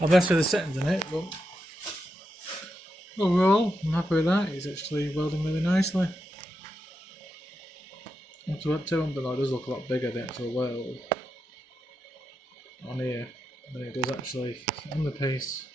I'll mess with the settings in it, but overall, I'm happy with that. It's actually welding really nicely. Up to 200, though, it does look a lot bigger, the actual weld on here than it does actually on the piece.